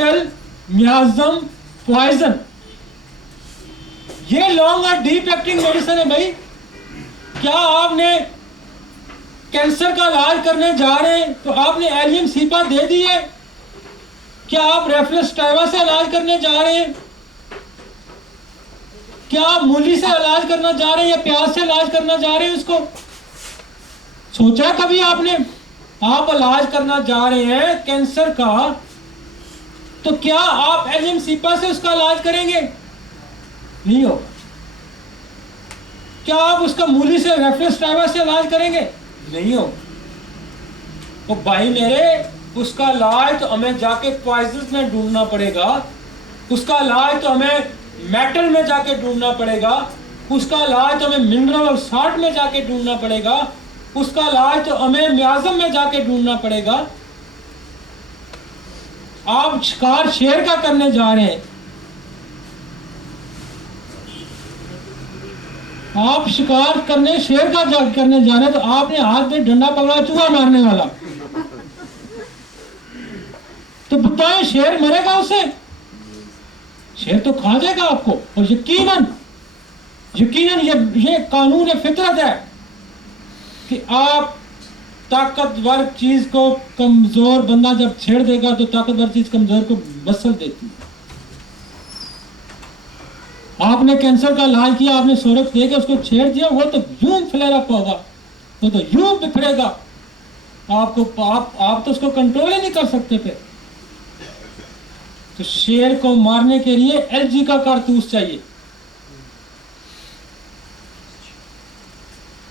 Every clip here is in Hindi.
मेटल, मियाज़म, पॉइजन, ये लॉन्ग और डीप एक्टिंग मेडिसिन है भाई। क्या आपने कैंसर का इलाज करने जा रहे हैं तो आपने एलियम सीपा दे दी है? क्या आप रेफरस टाइवा से इलाज करने जा रहे हैं? क्या आप मूली से इलाज करना जा रहे हैं या प्याज से इलाज करना जा रहे हैं? उसको सोचा कभी आपने? आप इलाज करना जा रहे हैं कैंसर का, तो क्या आप एलियम सीपा से उसका इलाज करेंगे? नहीं होगा। क्या आप उसका मूली से, रेफरस टाइवा से इलाज करेंगे? नहीं होगा। तो भाई मेरे, उसका इलाज तो हमें जाके पॉइजन में ढूंढना पड़ेगा, उसका इलाज तो हमें मेटल में जाके ढूंढना पड़ेगा, उसका इलाज तो हमें मिनरल और सॉल्ट में जाके ढूंढना पड़ेगा, उसका इलाज तो हमें मियाज़म में जाके ढूंढना पड़ेगा। आप शिकार शेर का करने जा रहे हैं, आप शिकार करने शेर का करने जा रहे हैं, तो आपने हाथ में डंडा पकड़ा चूहा मारने वाला, तो बताएं शेर मरेगा उससे? शेर तो खा जाएगा आपको। और यकीनन ये कानून है, फितरत है कि आप ताकतवर चीज को कमजोर बंदा जब छेड़ देगा तो ताकतवर चीज कमजोर को मसल देती है। आपने कैंसर का इलाज किया, आपने सोरख दे के उसको छेड़ दिया, वो तो यूं फ्लेयर अप होगा, वो तो यूं बिखरेगा आपको, आप तो उसको कंट्रोल ही नहीं कर सकते थे। तो शेर को मारने के लिए एलजी का कारतूस चाहिए।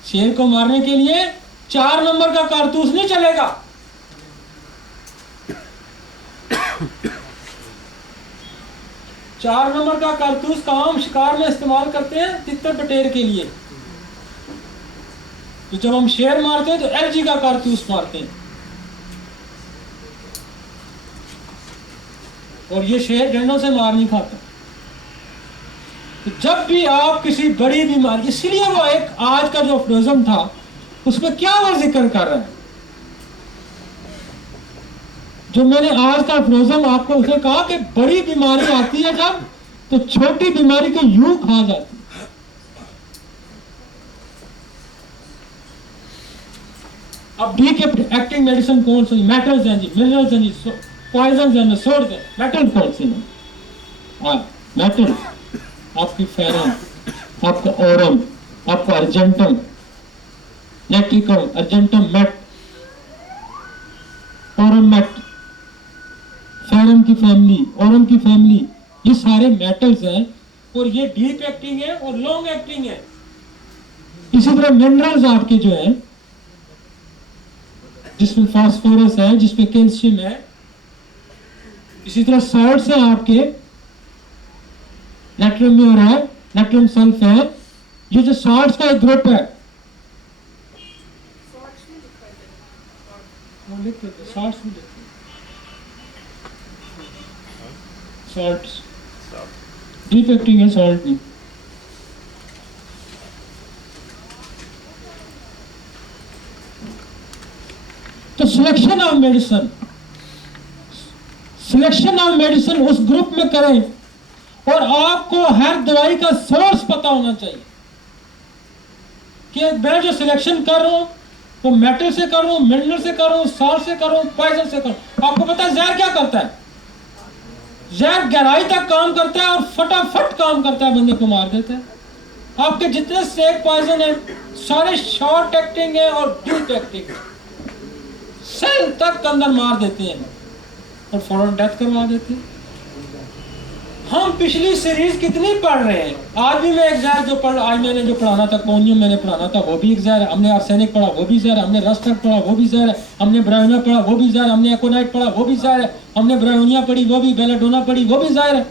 शेर को मारने के लिए 4 नंबर का कारतूस नहीं चलेगा। चार नंबर का कारतूस का हम शिकार में इस्तेमाल करते हैं तितर बटेर के लिए। तो जब हम शेर मारते हैं तो एलजी का कारतूस मारते हैं, और ये शेर डंडों से मार नहीं खाता। तो जब भी आप किसी बड़ी बीमारी, इसलिए वो एक आज का जो अफरोजम था उसमें क्या वो जिक्र कर रहा है, जो मैंने आज का अफरोजम आपको उसे कहा कि बड़ी बीमारी आती है जब, तो छोटी बीमारी को यूं खा जाती है। अब डी के एक्टिंग मेडिसिन कौन सी? मेटल्स हैं जी, मिनरल्स हैं जी, पॉइजन हैं, सोर्स हैं। मेटल कौन सी है? मेटल आपकी फेरम, आपका ओरम, आपका अर्जेंटम, नेट्रिकम, argentum met, aurum met, ferrum की फैमिली, ओरम की फैमिली, ये सारे मेटल्स हैं, और ये डीप एक्टिंग है और लॉन्ग एक्टिंग है। इसी तरह मिनरल्स आपके जो है, जिसमें फास्फोरस है, जिसमें कैल्शियम है, इसी तरह सॉल्ट्स हैं आपके, नाइट्रियम म्योर है, नाइट्रियम सल्फ है, ये जो सॉल्ट्स का एक ग्रुप है। सॉल्ट्स डीप एक्टिंग है, सॉल्ट नहीं। तो सिलेक्शन ऑफ मेडिसिन उस ग्रुप में करें, और आपको हर दवाई का सोर्स पता होना चाहिए कि मैं जो सिलेक्शन कर रहा हूं वो मेटल से कर रहा हूं, मिनरल से कर रहा हूं, सॉल्ट से कर रहा हूं, पॉइजन से कर रहा हूं। आपको पता है जहर क्या करता है? जहर गहराई तक काम करता है और फटाफट काम करता है, बंदे को मार देता है। आपके जितने स्नेक पॉइजन है सारे शॉर्ट एक्टिंग है और डीप एक्टिंग, सेल तक अंदर मार देते हैं और फौरन डेथ करवा देते हैं। हम पिछली सीरीज कितनी पढ़ रहे हैं? आज भी मैं एक जहर जो आज मैंने जो पढ़ाना था, कोनियम मैंने पढ़ाना था, वो भी एक जहर है। हमने आर्सेनिक पढ़ा, वो भी जहर है। हमने रस्ट पढ़ा, वो भी जहर है। हमने ब्रायोनिया पढ़ा, वो भी जहर है। हमने एकोनाइट पढ़ा, वो भी जहर है। हमने ब्रायोनिया पढ़ी, वो भी, बेलाडोना पढ़ी, वो भी जहर है।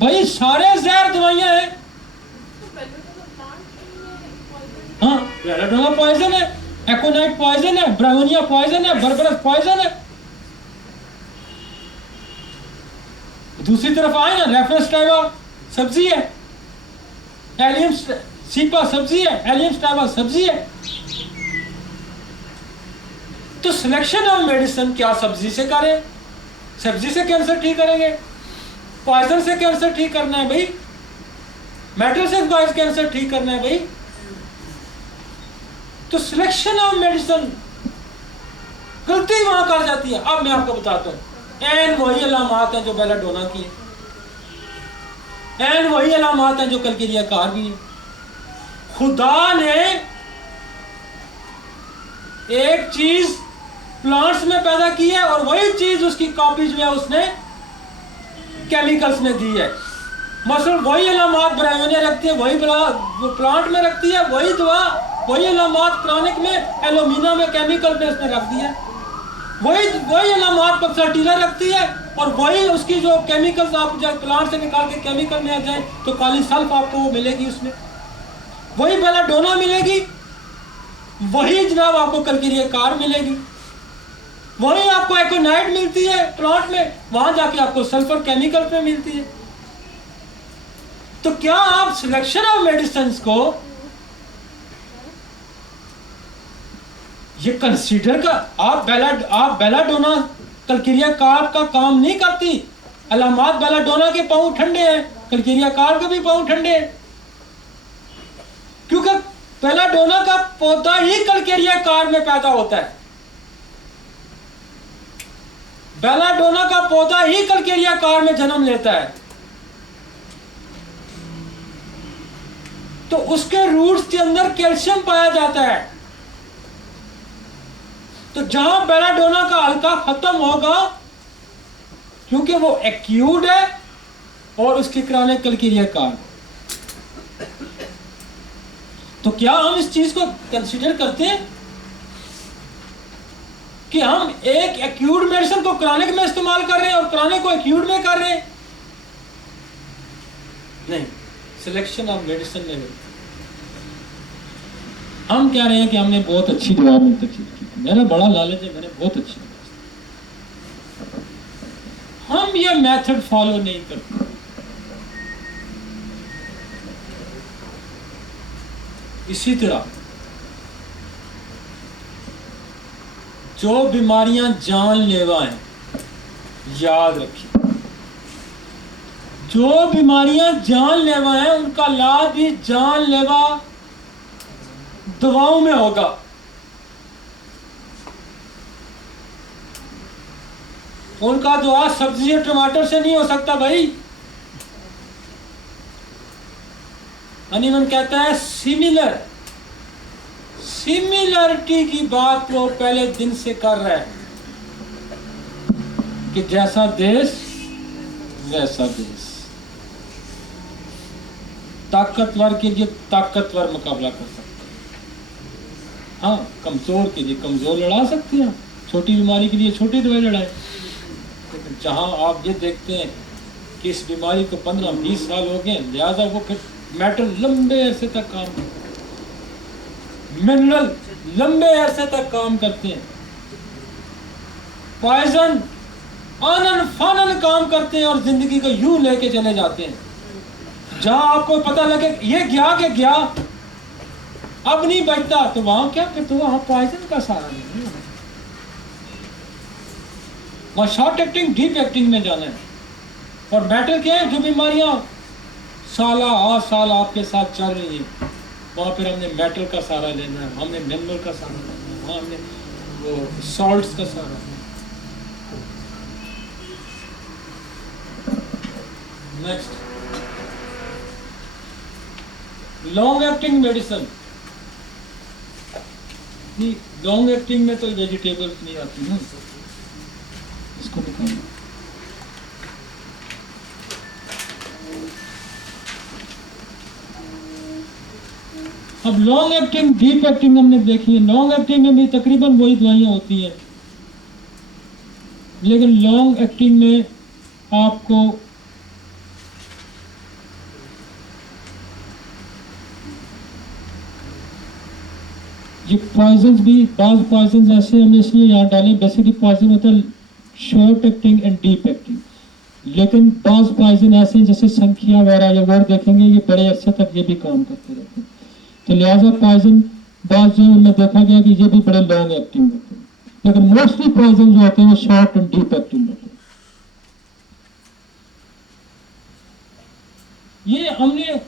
भाई सारे जहर दवाइयां हैं। हाँ, बेलाडोना पॉइजन है, एकोनाइट पॉइजन है, ब्रायोनिया पॉइजन है, बर्बरस पॉइजन है। दूसरी तरफ आए ना, रेफरस टाइवा सब्जी है, एलियम सीपा सब्जी है, एलियम टाइवा सब्जी है। तो सिलेक्शन ऑफ मेडिसिन क्या सब्जी से करें? सब्जी से कैंसर ठीक करेंगे, पॉइजन से कैंसर ठीक करना है भाई, मेटल से कैंसर ठीक करना है भाई। तो सिलेक्शन ऑफ मेडिसिन गलती वहां कर जाती है। अब मैं आपको बताता हूं, एन वही अलामात हैं जो बेलाडोना की है, एन वही अलामात हैं जो कलकिरियाकार भी है। खुदा ने एक चीज प्लांट्स में पैदा की है और वही चीज उसकी कॉपी जो है उसने केमिकल्स में दी है। मसलन वही अलामात ब्राह्मण ने रखती है, वही प्लांट में रखती है, वही दवा वही अलामात क्रॉनिक में एल्यूमिना में केमिकल में उसने रख दिया, वही अलामात फर्टिलाइजर रखती है और वही उसकी जो केमिकल्स आप जब प्लांट से निकाल के केमिकल में आ जाए तो काली सल्फ आपको वो मिलेगी, उसमें वही बेलाडोना मिलेगी, वही जनाब आपको कलकिरियाकार मिलेगी, वही आपको एकोनाइट मिलती है प्लांट में, वहां जाके आपको सल्फर केमिकल में मिलती है। तो क्या आप सिलेक्शन ऑफ मेडिसिन को ये कंसीडर का आप बेलाडोना कलकिरियाकार का काम नहीं करती। अलामात बेलाडोना के पांव ठंडे हैं, कलकिरियाकार के भी पांव ठंडे हैं, क्योंकि बेलाडोना का पौधा ही कलकिरियाकार में पैदा होता है, बेलाडोना का पौधा ही कलकिरियाकार में जन्म लेता है। तो उसके रूट्स के अंदर कैल्शियम पाया जाता है। तो जहां बेलाडोना का हल्का खत्म होगा, क्योंकि वो एक्यूट है और उसकी क्रॉनिक कलकिरियाकार, तो क्या हम इस चीज को कंसीडर करते हैं कि हम एक एक्यूट मेडिसिन को क्रॉनिक में इस्तेमाल कर रहे हैं और क्रॉनिक को एक्यूट में कर रहे हैं? नहीं, सिलेक्शन ऑफ मेडिसिन में हम कह रहे हैं कि हमने बहुत अच्छी दवा मुंतखब की, मेरा बड़ा लालच है, मैंने बहुत अच्छी, हम ये मेथड फॉलो नहीं करते। इसी तरह जो बीमारियां जानलेवा हैं, याद रखिए, जो बीमारियां जानलेवा हैं उनका इलाज भी जानलेवा दवाओं में होगा। उनका दुआ सब्जी और टमाटर से नहीं हो सकता भाई। हनीमन कहता है सिमिलरिटी की बात वो पहले दिन से कर रहा है कि जैसा देश वैसा देश, ताकतवर के लिए ताकतवर मुकाबला कर सकते, हाँ कमजोर के लिए कमजोर लड़ा सकते हैं, छोटी बीमारी के लिए छोटी दवाई लड़ाए। लेकिन जहां आप ये देखते हैं कि इस बीमारी को 15-20 साल हो गए, लिहाजा वो फिर मेटल लंबे अरसे तक काम करते हैं, मिनरल लंबे अरसे तक काम करते हैं, पॉइजन आनन फानन काम करते हैं और जिंदगी को यूं लेके चले जाते हैं। जहां आपको पता लगे ये गया कि गया, अब नहीं बचता, तो वहां क्या, फिर तो वहां पॉइजन का सहारा नहीं है, वहां शॉर्ट एक्टिंग डीप एक्टिंग में जाना है। और मेटल क्या है, जो बीमारियां साल आपके साथ चल रही है, वहां फिर हमने मेटल का सहारा लेना है, हमने मिनरल का सहारा लेना है, वहां हमने वो सॉल्ट्स का सहारा लेना है। Next, long acting medicine. Long acting में तो वेजिटेबल्स नहीं आती ना, इसको निकालना। अब लॉन्ग एक्टिंग डीप एक्टिंग हमने देखी है। लॉन्ग एक्टिंग में भी तकरीबन वही दवाइयां होती हैं, लेकिन लॉन्ग एक्टिंग में आपको ये पॉइजन भी, बाज पॉइजन ऐसे हमने इसलिए यहाँ डाले, बेसिकली पॉइजन होता है short acting and deep acting, लेकिन बाज पॉइजन ऐसे जैसे संख्या वगैरह या वर्ड देखेंगे ये बड़े अरसे तक ये भी काम करते रहते हैं। तो लिहाजा पॉइजन बाज जो उनमें देखा गया कि ये भी बड़े लॉन्ग एक्टिंग होते हैं, लेकिन मोस्टली पॉइजन जो होते हैं वो शॉर्ट एंड डीप एक्टिंग होते हैं। ये हमने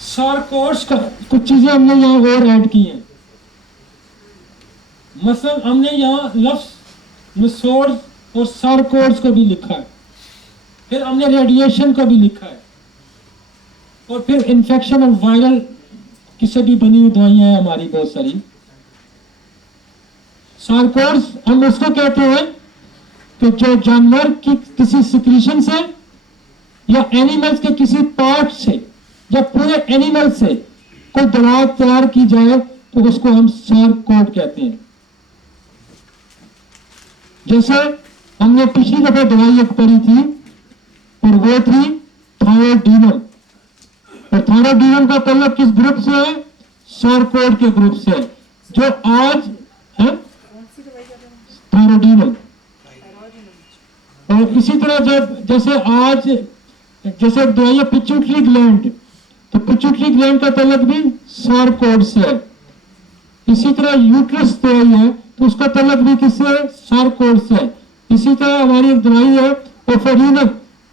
सारकोड्स का कुछ चीजें हमने यहाँ और ऐड की हैं। मसलन हमने यहाँ लफ्ज निसोर्स और सारकोड्स को भी लिखा है, फिर हमने रेडिएशन को भी लिखा है, और फिर इन्फेक्शन और वायरल किसे भी बनी हुई दवाइयां हैं हमारी बहुत सारी। सारकोड्स हम उसको कहते हैं कि जो जानवर की किसी सिक्रीशन से या एनिमल्स के किसी पार्ट से या पूरे एनिमल से कोई दवा तैयार की जाए तो उसको हम सारकोड कहते हैं। जैसे हमने पिछली दफा दवाई एक पढ़ी थी और वो थी थायरोडीनम, और थायरोडीनम का तल्लुक किस ग्रुप से है? सारकोड के ग्रुप से। जो आज है थायरोडीनम। और इसी तरह जब जैसे दवाई है पिट्यूटरी ग्लैंड, तो पिट्यूटरी ग्लैंड का तल्लुक भी सारकोड से है। इसी तरह यूट्रस दवाई है तो उसका तल्लुक भी किससे है? सारकोड से है। इसी तरह हमारी एक दवाई है ओफेरिनम,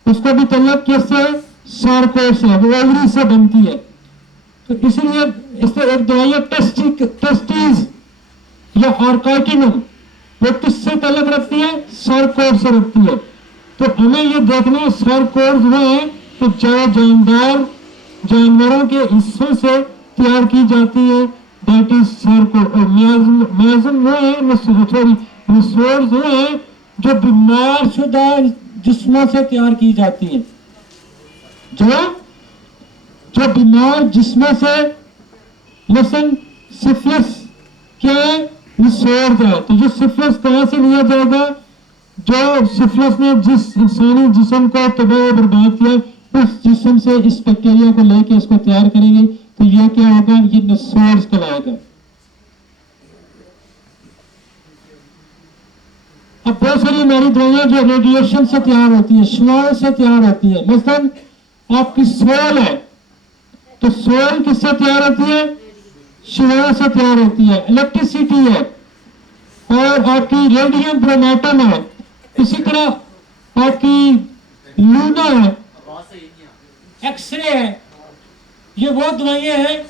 उसका भी तल्लुक किससे है? सारकोड से है, वो ओवरी से बनती है। तो इसलिए इससे एक दवाई है टेस्टीज या आर्काइटिनम, वो किससे तल्लुक रखती है? सारकोड से रखती है। तो हमें ये देखना है सारकोड वो है तो जो जानदार जानवरों के हिस्सों से तैयार की जाती है, दैट इज सारकोड। और मियाज़म वो है निसोर्स वो है जो बीमार शुदा जिस्मों से तैयार की जाती है। जो बीमार जिस्मों से, मसलन सिफिलिस क्या है? निसोर्स है। तो जो सिफिलिस कहां से लिया जाएगा? जो सिफिलिस ने जिस इंसानी जिस्म को तबाह बर्बाद किया, उस जिस्म से इस बैक्टीरिया को लेके इसको तैयार करेंगे, तो ये क्या होगा? ये निसोर्स कहलाएगा। अब बहुत सारी हमारी दवाइयां जो रेडिएशन से तैयार होती है, शुआओं से तैयार होती है। मसलन आपकी सोल है तो सोल किससे तैयार होती है? शुआओं से तैयार होती है। इलेक्ट्रिसिटी है और आपकी रेडियम ब्रोमेटम है। इसी तरह आपकी लूना है, एक्सरे है। ये वो दवाइयां हैं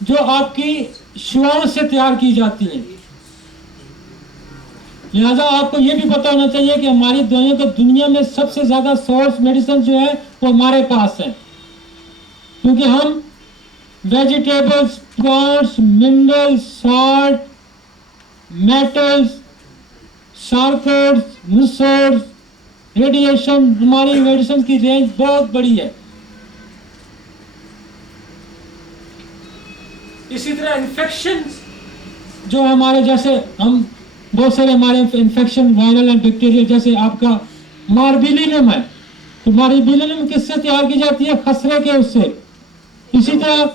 जो आपकी शुआओं से तैयार की जाती हैं। लिहाजा आपको ये भी पता होना चाहिए कि हमारी दवाइयों का दुनिया में सबसे ज्यादा सोर्स मेडिसिन जो है वो हमारे पास है, क्योंकि हम vegetables, plants, minerals, salt, metals, sarcodes, निसोर्स, रेडिएशन, हमारी मेडिसिन की रेंज बहुत बड़ी है। इसी तरह इन्फेक्शन जो हमारे, जैसे हम बहुत सारे हमारे इन्फेक्शन वायरल एंड बैक्टीरियल, जैसे आपका मार्बिलिनम है, तो मार्बिलिनम किससे तैयार की जाती है? खसरे के उससे। इसी तरह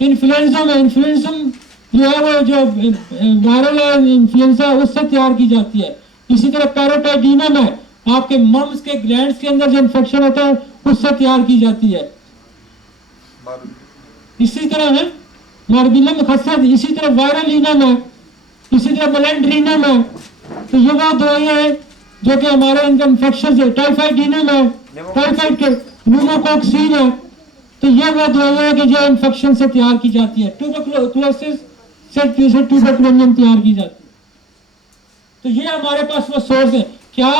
इन्फ्लुएंजा में, इन्फ्लुएंजम जो है वो जो वायरल है इन्फ्लुएंजा, उससे तैयार की जाती है। इसी तरह पैराटाइडिनम है, आपके मम्स के ग्लैंड्स के अंदर जो इन्फेक्शन होता है उससे तैयार की जाती है। इसी तरह है मार्बिलम खसरा। इसी तरह वायरलिनम है, इसी तरह मेलेंड्रिनम है। तो ये वो दवाइयां हैं जो कि हमारे इन्फेक्शन से, टाइफाइडिनम है, टाइफाइड के न्यूमोकॉक्सिन है। तो ये वो दवाइयां हैं कि जो इन्फेक्शन से तैयार की जाती है। ट्यूबरकुलोसिस से ट्यूबरकुलोनियम तैयार की जाती है। तो ये हमारे पास वो सोर्स है। क्या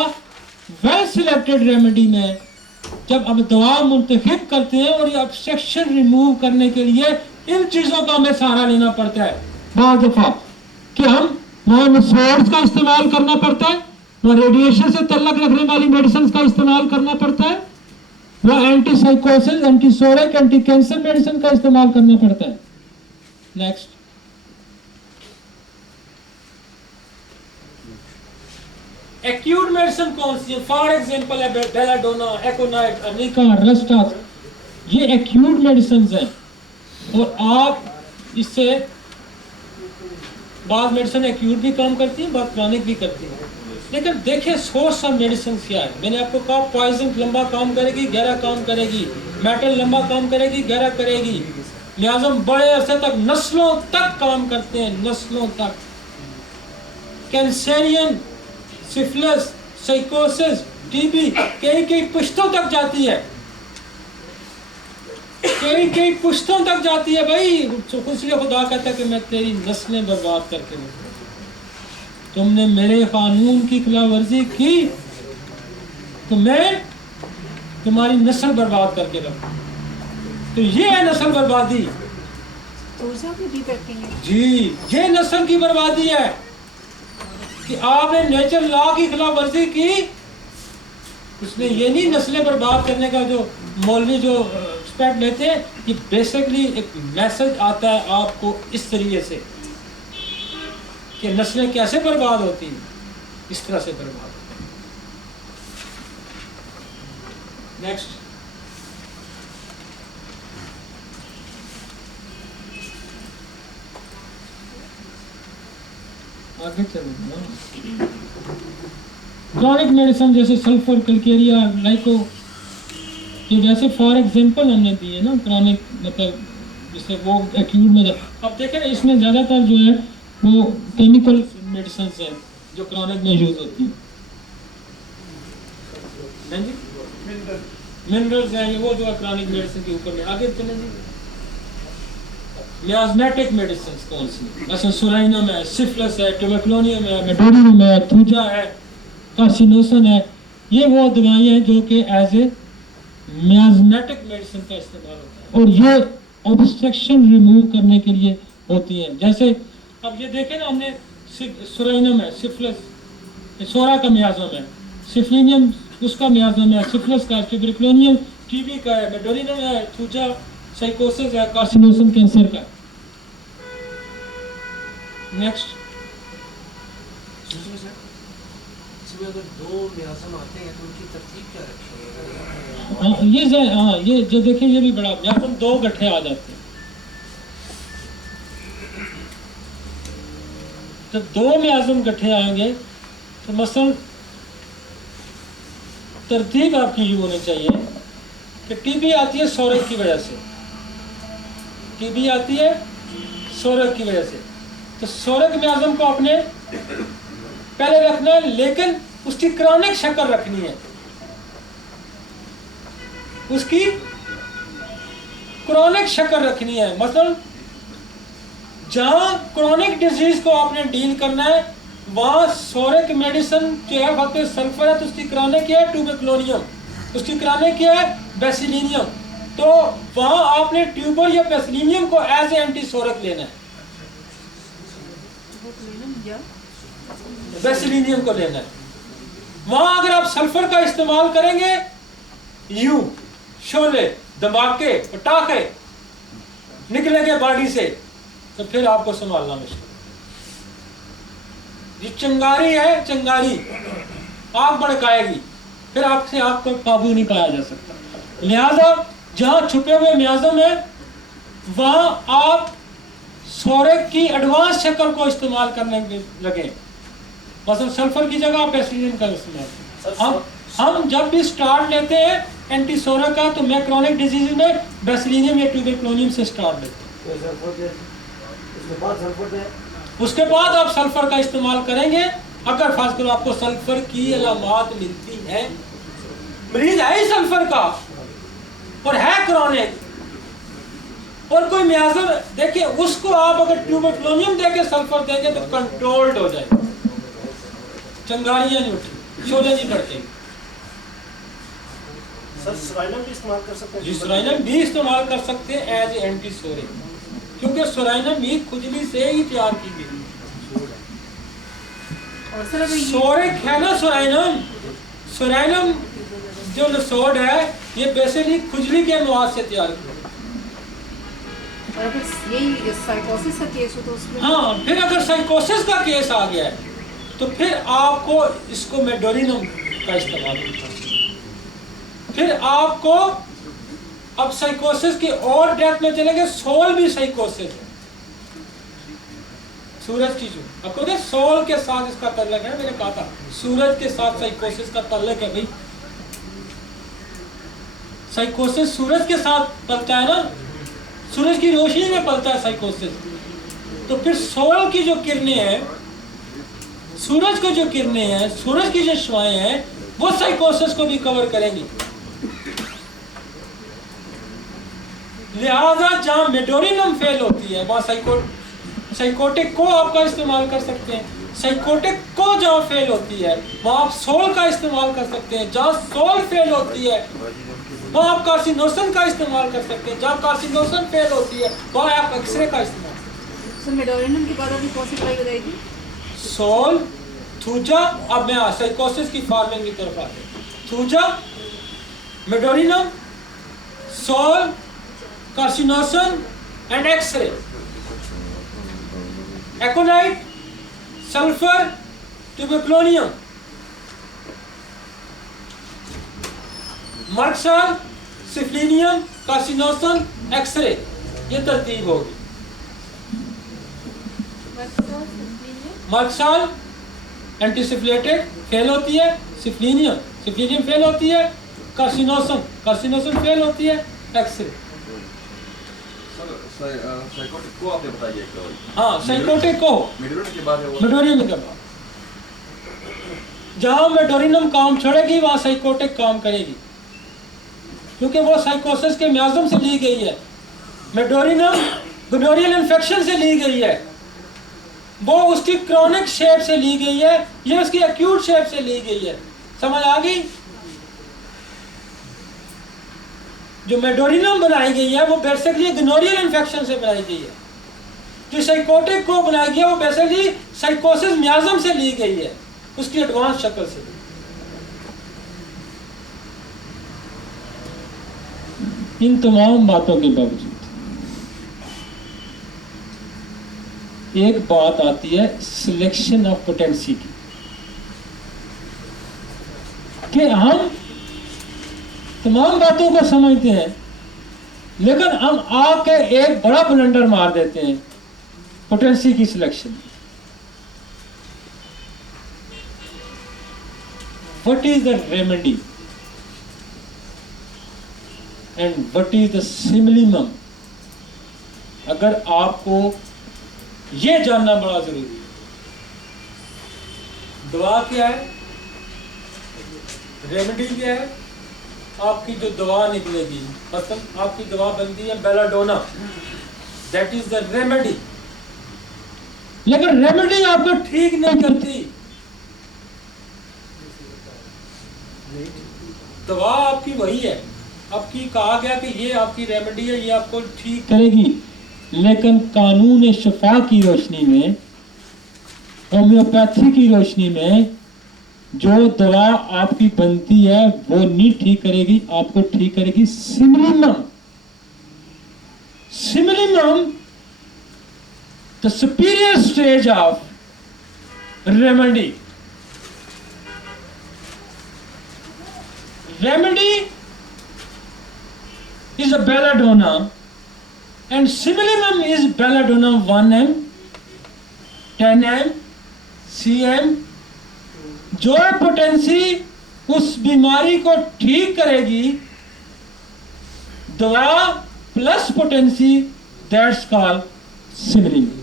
वेल सिलेक्टेड रेमेडी में जब हम दवा मुंतखब करते हैं और ये ऑब्स्ट्रक्शन रिमूव करने के लिए इन चीजों का हमें सहारा लेना पड़ता है। बहुत दफा कि हम वहां सोर्स का इस्तेमाल करना पड़ता है, वह रेडिएशन से तल्लक रखने वाली मेडिसिन का इस्तेमाल करना पड़ता है, वह एंटी साइकोसिस, anti psoric, anti cancer medicine का इस्तेमाल करना पड़ता है। नेक्स्ट, एक्यूट मेडिसिन कौन सी है? फॉर एग्जांपल है बेलाडोना, एकोनाइट, अर्निका, रस्टास। ये एक्यूट मेडिसिन हैं और आप इससे बाद मेडिसिन एक्यूट भी काम करती है, बाद क्रॉनिक भी करती है। लेकिन देखिए सोर्स ऑफ मेडिसिन क्या है। मैंने आपको कहा पॉइजन लंबा काम करेगी, गहरा काम करेगी, मेटल लंबा काम करेगी, गहरा करेगी। लिहाजा बड़े अरसे तक, नस्लों तक काम करते हैं, नस्लों तक। कैंसरियन सिफिलिस, साइकोसिस, टीबी कई पुश्तों तक जाती है, कई पुश्तों तक जाती है भाई। इसलिए खुदा कहता है कि मैं तेरी नस्लें बर्बाद करके रखूंगा। तुमने मेरे कानून की खिलाफ वर्जी की तो मैं तुम्हारी नस्ल बर्बाद करके रखूं। तो ये है नस्ल बर्बादी। जी, ये नस्ल की बर्बादी है कि आपने नेचर लॉ की खिलाफ वर्जी की। उसने ये नहीं नस्लें बर्बाद करने का जो मौलवी जो स्टेप लेते हैं, कि बेसिकली एक मैसेज आता है आपको इस तरीके से कि नस्लें कैसे बर्बाद होती हैं, इस तरह से बर्बाद होती हैं। नेक्स्ट, आगे चलो। क्रॉनिक मेडिसिन जैसे सल्फर, कैलकेरिया, लाइको, ये वैसे फॉर एग्जांपल हमने दिए ना। क्रॉनिक मतलब जैसे वो एक्यूट में, अब देखें ना इसमें ज़्यादातर जो है वो केमिकल मेडिसिन है जो क्रॉनिक में यूज होती है। मिनरल्स हैं ये, वो जो है क्रॉनिक मेडिसिन के ऊपर में। आगे चले जी। मियाज़मेटिक मेडिसिन कौन सी? जैसे सुराइनम है, सिफिलिस है, ट्यूबरकुलोनियम है, मेडोरियम है, थूजा है, कार्सिनोसन है। ये वो दवाइयाँ हैं जो कि एज ए मियाज़मेटिक मेडिसिन का इस्तेमाल होता है और ये ऑब्स्ट्रक्शन रिमूव करने के लिए होती है। जैसे अब ये देखें ना, हमने सुराइनम है, सिफिलिस सोरा का मियाज़म है, सिफिलिनियम उसका मियाज़म है, सिफिलिस का, ट्यूबरकुलोनियम टीबी का है, मेडोरियम है, थूजा साइकोसिस है, कार्सिनोसन कैंसर का। नेक्स्ट, अगर दो मियाज़म आते हैं तो उनकी तरतीब क्या रखेंगे? ये जो देखें ये भी बड़ा मियाज़म दो गट्ठे आ जाते हैं। जब दो मियाज़म गट्ठे आएंगे तो मसलन तरतीब आपकी यूँ होनी चाहिए कि टीबी आती है सोरक की वजह से, टीबी आती है सोरक की वजह से, तो सोरक मियाज़म को आपने पहले रखना है, लेकिन उसकी क्रॉनिक शक्ल रखनी है, उसकी क्रॉनिक शक्ल रखनी है। मतलब जहां क्रॉनिक डिजीज को आपने डील करना है वहां सोरिक मेडिसिन जो है वक्त सल्फर है, तो उसकी क्रॉनिक क्या है? ट्यूबरकुलोनियम, उसकी क्रॉनिक क्या है? बेसिलिनियम। तो वहां आपने ट्यूबर या बेसिलिनियम को एज ए एंटी सोरिक लेना है, बेसिलिनियम को लेना है। वहां अगर आप सल्फर का इस्तेमाल करेंगे, यू शोले धमाके पटाखे निकलेंगे बॉडी से, तो फिर आपको संभालना मुश्किल। ये चिंगारी है, चिंगारी आग भड़काएगी, फिर आपसे आपको काबू नहीं पाया जा सकता। लिहाजा जहां छुपे हुए मियाज़म है वहां आप सोरिक की एडवांस शक्ल को इस्तेमाल करने लगे। मतलब सल्फर की जगह आप एसिडिन का इस्तेमाल। हम जब भी स्टार्ट लेते हैं एंटी सोरिक का, तो मैं क्रॉनिक डिजीज में बेसिलिनियम या ट्यूबरकुलोनियम से स्टार्ट लेते हैं। उसके बाद आप सल्फर का इस्तेमाल करेंगे अगर खास कर आपको सल्फर की अलामात मिलती हैं, मरीज है ही सल्फर का और है क्रॉनिक, और कोई मियाज़म देखिए, उसको आप अगर ट्यूबरकुलोनियम देके सल्फर देंगे तो कंट्रोल्ड हो जाएगा, चंगारियां नहीं उठी, शोले नहीं पड़ते। सर सुराइनम भी इस्तेमाल कर सकते हैं? जी, सुराइनम भी इस्तेमाल कर सकते हैं एज एंटी सोरिक, क्योंकि सुराइनम भी खुजली से ही तैयार की गई। सोरिक है ना सुराइनम, सुराइनम जो नसोड है ये बेसिकली खुजली के मवाद से तैयार की। यही साइकोसिस का केस हो तो उसमें, हाँ, फिर अगर साइकोसिस का केस आ गया है तो फिर आपको इसको मेडोरिनम का इस्तेमाल करना है। फिर आपको अब साइकोसिस की और डेप्थ में चलेंगे। सोल भी साइकोसिस है, सूरज की जो आपको देख सोल के साथ इसका ताल्लुक है। मैंने कहा था सूरज के साथ साइकोसिस का ताल्लुक है भाई। साइकोसिस सूरज के साथ पलता है ना, सूरज की रोशनी में पलता है साइकोसिस। तो फिर सोल की जो किरणें हैं सूरज को जो किरणें हैं, सूरज की जो शुआएं हैं, वो साइकोसिस को भी कवर करेंगी। लिहाजा जहां मेडोरिनम फेल होती है वहां साइकोटिक को आपका इस्तेमाल कर सकते हैं। साइकोटिक को जहां फेल होती है वहां आप सोल का इस्तेमाल कर सकते हैं। जहां सोल फेल होती है वहां आप कार्सिनोसन का इस्तेमाल कर सकते हैं। जहां कार्सिनोसन फेल होती है वहां आप एक्सरे का इस्तेमाल कर सकते सर मेडोरिनम के बाद अभी कौन सी दवाई बताई थी? हैं। सोल, थूजा, अब मैं साइकोसिस की फार्मिंग की तरफ आते हैं। थूजा, मेडोरिनम, सोल, Carcinosin and X ray, aconite, sulphur, tuberculinum, merc sol, syphilinum, Carcinosin, X ray, ये तरतीब होगी। मर्क्साल एंटीसिफिलेटिक फेल होती है, सिफलिनियम फेल होती है, कार्सिनोसन फेल होती है, एक्सरे। साइकोटिक को आपने बताइए एक दवाई। हाँ, साइकोटिक को मेडोरिनम के बाद है वो। मेडोरिनम के बाद जहां मेडोरिनम काम छोड़ेगी वहां साइकोटिक काम करेगी, क्योंकि वो साइकोसिस के म्याज़म से ली गई है। मेडोरिनम गोनोरियल इन्फेक्शन से ली गई है, वो उसकी क्रॉनिक शेप से ली गई है, ये उसकी एक्यूट शेप से ली गई है। समझ आ गई? जो मेडोरिनम बनाई गई है वो बेसिकली गोनोरियल इन्फेक्शन से बनाई गई है। जो साइकोटिक को बनाई गई है वो बेसिकली साइकोसिस म्याज़म से ली गई है, उसकी एडवांस शक्ल से। इन तमाम बातों के बावजूद एक बात आती है सिलेक्शन ऑफ पोटेंसी की, कि हम तमाम बातों को समझते हैं लेकिन हम आके एक बड़ा ब्लंडर मार देते हैं पोटेंसी की selection. What is the remedy and what is the similimum? अगर आपको ये जानना बड़ा जरूरी है, दवा क्या है, रेमेडी क्या है। आपकी जो दवा निकलेगी, मतलब आपकी दवा बनती है belladonna, that is the remedy. लेकिन रेमेडी आपको ठीक नहीं करती। दवा आपकी वही है, आपकी कहा गया कि ये आपकी रेमेडी है, ये आपको ठीक करेगी, लेकिन कानून शफा की रोशनी में, होम्योपैथी की रोशनी में जो दवा आपकी बनती है वो नहीं ठीक करेगी, आपको ठीक करेगी similimum. Similimum the superior stage of remedy. Remedy is a belladonna and similimum is belladonna 1 mg, 10 mg, cm। जो पोटेंसी उस बीमारी को ठीक करेगी, दवा plus potency, that's called similimum.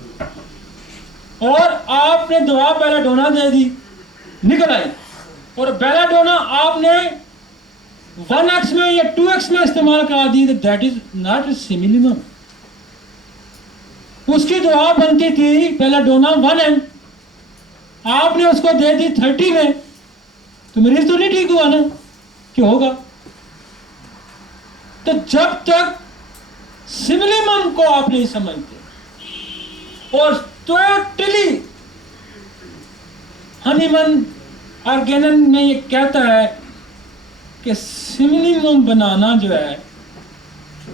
और आपने दवा बेलाडोना दे दी, निकल आई, और बेलाडोना आपने 1x में या 2x में इस्तेमाल करा दी, दैट इज नॉट सिमिलिमम। उसकी दवा बनती थी बेलाडोना 1 mg, आपने उसको दे दी 30 में, तो मरीज तो नहीं ठीक हुआ ना, क्या होगा? तो जब तक सिमिलिमम को आप नहीं समझते और टोटली हनीमन ऑर्गेनन में ये कहता है कि सिमिलिमम बनाना जो है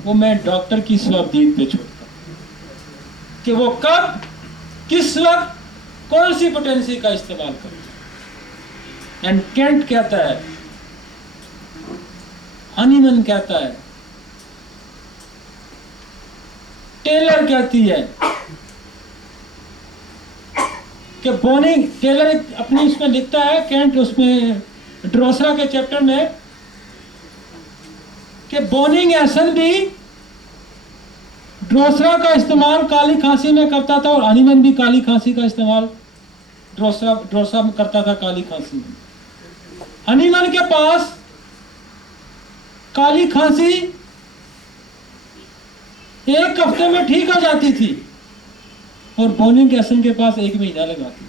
वो मैं डॉक्टर की स्वाबदीद पे छोड़ता हूं कि वो कब, किस वक्त, कौन सी पोटेंसी का इस्तेमाल करें। एंड केंट कहता है, हनीमन कहता है, टेलर कहती है कि बोनिंग, टेलर अपनी इसमें लिखता है, केंट उसमें ड्रोसरा के चैप्टर में, कि बोनिंग एसन भी ड्रोसरा का इस्तेमाल काली खांसी में करता था और हनीमन भी काली खांसी का इस्तेमाल डॉक्टर साहब करता था काली खांसी में। हनीमन के पास काली खांसी एक हफ्ते में ठीक हो जाती थी और बोनिक एसिड के पास 1 महीना लगाती थी।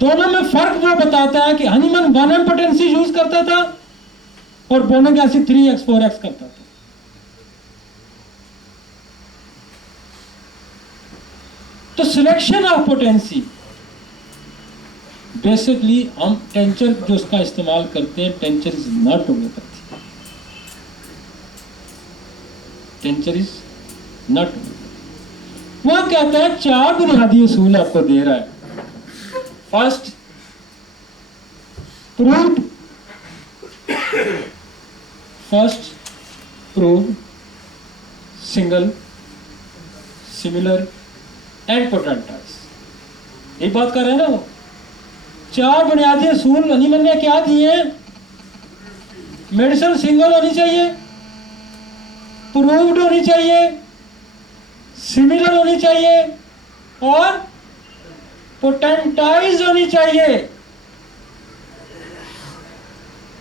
दोनों में फर्क वो बताता है कि हनीमन 1M पोटेंसी यूज करता था और बोनिक एसिड 3x 4x करता था। तो सिलेक्शन ऑफ पोटेंसी बेसिकली हम टेंचर जो उसका इस्तेमाल करते हैं, tincture is not homeopathy. Tincture is not, वह कहता है 4 बुनियादी उसूल आपको दे रहा है। First, prove, first prove, single, similar and potentise. ये बात कर रहे हैं ना वो 4 बुनियादी असूल हनीमन ने क्या दिए हैं? मेडिसिन सिंगल होनी चाहिए, प्रूव्ड होनी चाहिए, सिमिलर होनी चाहिए और पोटेंटाइज होनी चाहिए।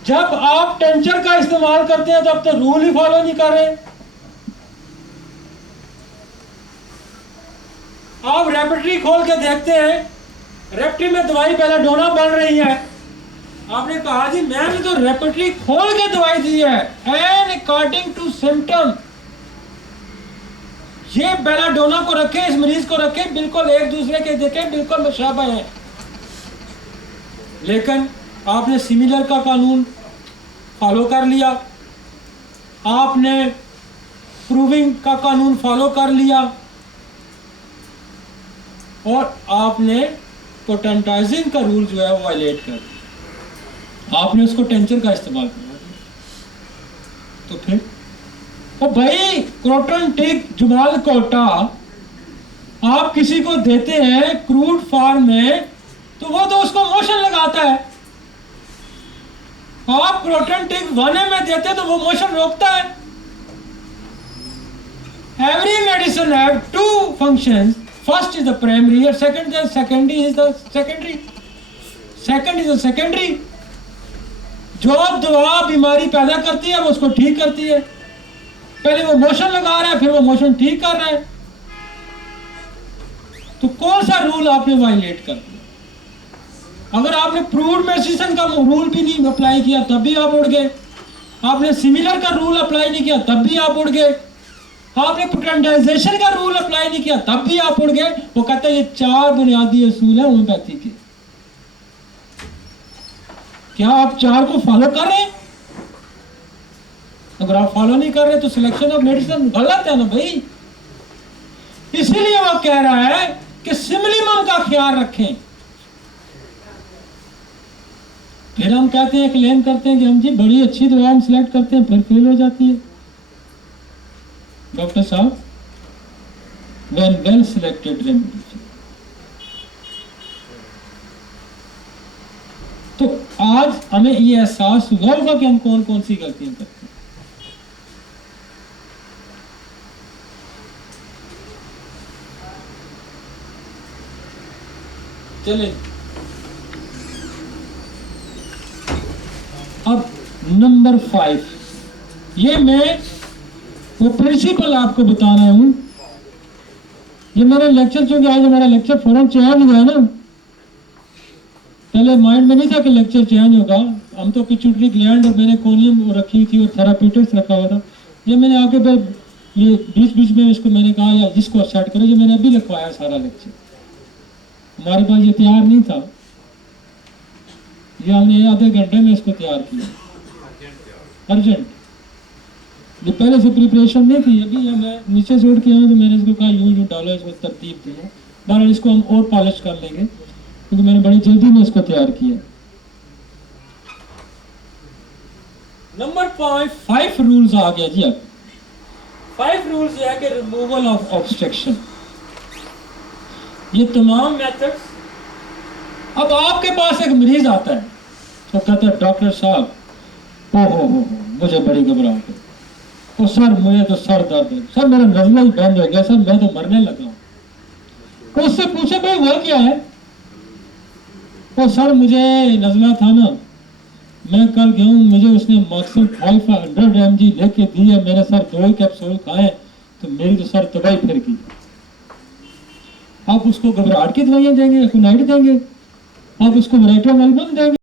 जब आप टेंचर का इस्तेमाल करते हैं तो आप तो रूल ही फॉलो नहीं कर रहे। आप रेपर्टरी खोल के देखते हैं, रेपर्टरी में दवाई बेलाडोना बन रही है, आपने कहा जी मैंने तो रेपर्टरी खोल के दवाई दी है एंड अकॉर्डिंग टू सिम्टम। ये बेलाडोना को रखे, इस मरीज को रखे, बिल्कुल एक दूसरे के देखे, बिल्कुल मुशाबह है। लेकिन आपने सिमिलर का कानून फॉलो कर लिया, आपने प्रूविंग का कानून फॉलो कर लिया और आपने पोटेंटाइजिंग का रूल जो है वो वायलेट कर दिया। आपने उसको टेंचर का इस्तेमाल कर दिया। तो फिर ओ भाई, क्रोटन टिक जुमाल कोटा आप किसी को देते हैं क्रूड फॉर्म में तो वो तो उसको मोशन लगाता है। आप क्रोटन टिक 1M में देते तो वो मोशन रोकता है। Every medicine have 2 functions. First is the primary and second is the secondary. Second is the secondary. जो दवा बीमारी पैदा करती है वो उसको ठीक करती है। पहले वो मोशन लगा रहा है, फिर वो मोशन ठीक कर रहा है। तो कौन सा रूल आपने वायलेट कर दिया? अगर आपने प्रूव्ड मेडिसिन का रूल भी नहीं अप्लाई किया तब भी आप उड़ गए। आपने सिमिलर का रूल अप्लाई नहीं किया तब भी आप उड़ गए। आपने पोटेंटाइजेशन का रूल अप्लाई नहीं किया तब भी आप उड़ गए। वो कहता है ये 4 बुनियादी असूल है होम्योपैथी के। क्या आप 4 को फॉलो कर रहे हैं? अगर आप फॉलो नहीं कर रहे तो सिलेक्शन ऑफ मेडिसिन गलत है ना भाई। इसीलिए वो कह रहा है कि सिमिलिमम का ख्याल रखें। फिर हम कहते हैं, क्लेम करते हैं कि हम जी बड़ी अच्छी दवा हम सिलेक्ट करते हैं, फिर फेल हो जाती है। डॉक्टर साहब, when well selected remedy। तो आज हमें ये एहसास हुआ होगा कि हम कौन कौन सी गलतियां करते हैं। चले अब नंबर 5, ये मैं वो प्रिंसिपल आपको बता रहा हूं। ये मेरा लेक्चर, चूंकि आज हमारा लेक्चर फौरन चेंज हुआ है ना, पहले माइंड में नहीं था कि लेक्चर चेंज होगा। हम तो पिट्यूटरी ग्लैंड और मैंने कोनियम रखी थी और थेराप्यूटिक्स रखा हुआ था। ये मैंने आके ये बीच बीच में इसको मैंने कहा यार जिसको स्टार्ट करो, जो मैंने अभी लिखवाया सारा लेक्चर। हमारे पास ये तैयार नहीं था, ये हमने आधे घंटे में इसको तैयार किया, अर्जेंट। ये पहले से प्रिपरेशन नहीं थी। अभी मैं नीचे से उठ के आया तो मैंने इसको कहा यूं डालो, इसको तरतीब दी है। बहरहाल इसको हम और पॉलिश कर लेंगे क्योंकि मैंने बड़ी जल्दी में इसको तैयार किया। नंबर 5 रूल्स आ गया जी। अब 5 रूल्स है कि रिमूवल ऑफ ऑब्स्ट्रक्शन। ये तमाम मेथड्स। अब आपके पास एक मरीज आता है तो कहता है डॉक्टर साहब हो मुझे बड़ी घबराहट है, तो सर मुझे तो सर दर्द है, सर मेरा नजला ही बंद हो गया, सर मैं तो मरने लगा हूं। उससे पूछे भाई हुआ क्या है? तो सर मुझे नजला था ना, मैं कल गया हूँ, मुझे उसने मैक्सिमम 500 mg लेके दी है, मैंने सर 2 ही कैप्सूल खाए तो मेरी तो सर तबाही फिर गई। आप उसको घबराहट की दवाइयाँ देंगे, कोनाइड देंगे, आप उसको वराइटोमल्बम देंगे।